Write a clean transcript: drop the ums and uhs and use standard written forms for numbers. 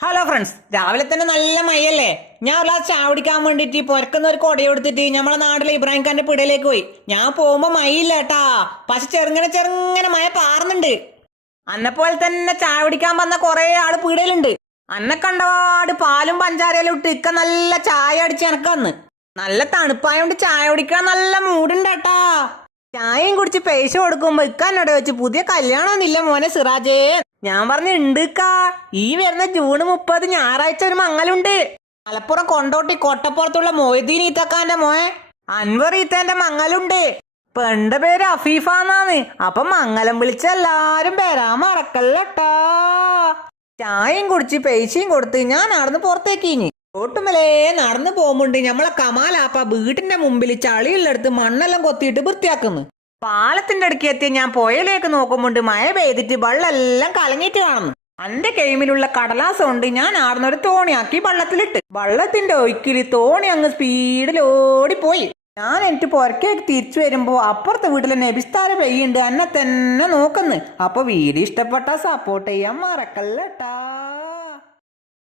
Hello friends, രാവിലെ തന്നെ നല്ല മഴയല്ലേ. ഞാൻ ഒരു ഗ്ലാസ് ചായ കുടിക്കാൻ വേണ്ടിയിട്ട് പുറക്കുന്ന ഒരു കൊടയെടുത്തിട്ട് നമ്മളെ നാട്ടിലെ ഇബ്രാഹിം ഖാന്റെ പിടയിലേക്ക് പോയി. ഞാൻ പോകുമ്പോ മഴയില്ല കേട്ടാ, പക്ഷെ ചെറുങ്ങനെ ചെറുങ്ങനെ മഴ പാറുന്നുണ്ട്. അന്നെപ്പോലെ തന്നെ ചായ കുടിക്കാൻ വന്ന കുറെ ആള് പീടയിലുണ്ട്. അന്നെ കണ്ടപാട് പാലും പഞ്ചാരയിലും ഇട്ട് ഇക്ക നല്ല ചായ അടിച്ച് എനക്കന്ന്. നല്ല തണുപ്പായോണ്ട് ചായ കുടിക്കാൻ നല്ല മൂടുണ്ട് കേട്ടാ. ചായയും കുടിച്ച് പൈസ കൊടുക്കുമ്പോ ഇക്ക എന്നോട് വെച്ച് പുതിയ കല്യാണമൊന്നുമില്ല മോനെ സിറാജേ. ഞാൻ പറഞ്ഞു ഉണ്ട്ക്കാ, ഈ വരുന്ന ജൂൺ 30 ഞായറാഴ്ച ഒരു മംഗലുണ്ട്. മലപ്പുറം കൊണ്ടോട്ടി കൊട്ടപ്പുറത്തുള്ള മൊയ്തീൻ ഈത്തക്കാന്റെ മോയെ അൻവർ ഈത്തേന്റെ മംഗലുണ്ട്. പെണ്ണിന്റെ പേര് അഫീഫ എന്നാണ്. അപ്പൊ മംഗലം വിളിച്ച എല്ലാരും വരാൻ മറക്കല്ലട്ടാ. ചായയും കുടിച്ച് പൈസയും കൊടുത്ത് ഞാൻ നടന്ന് പുറത്തേക്ക് ഇനി ഓട്ടുമലേ നടന്നു പോകുമ്പോണ്ട് നമ്മളെ കമാലാപ്പ വീട്ടിന്റെ മുമ്പിൽ ചളിയുള്ളടുത്ത് മണ്ണെല്ലാം കൊത്തിയിട്ട് വൃത്തിയാക്കുന്നു. പാലത്തിന്റെ അടുക്കി എത്തിയ ഞാൻ പുഴയിലേക്ക് നോക്കുമ്പോണ്ട് മഴ പെയ്തിട്ട് വെള്ളമെല്ലാം കലങ്ങിയിട്ട് കാണുന്നു. എന്റെ കെയിമിലുള്ള കടലാസം കൊണ്ട് ഞാൻ ആടുന്നൊരു തോണിയാക്കി വെള്ളത്തിലിട്ട് വെള്ളത്തിന്റെ ഒഴുക്കില് തോണി അങ്ങ് സ്പീഡിൽ ഓടിപ്പോയി. ഞാൻ എനിക്ക് പുറക്കേക്ക് തിരിച്ചു വരുമ്പോ അപ്പുറത്തെ വീട്ടിലെ നബിസ്താര പെയ്യുണ്ട് എന്നെ തന്നെ നോക്കുന്നു. അപ്പൊ വീഡിയോ ഇഷ്ടപ്പെട്ട സപ്പോർട്ട് ചെയ്യാൻ മറക്കല്ലട്ടാ.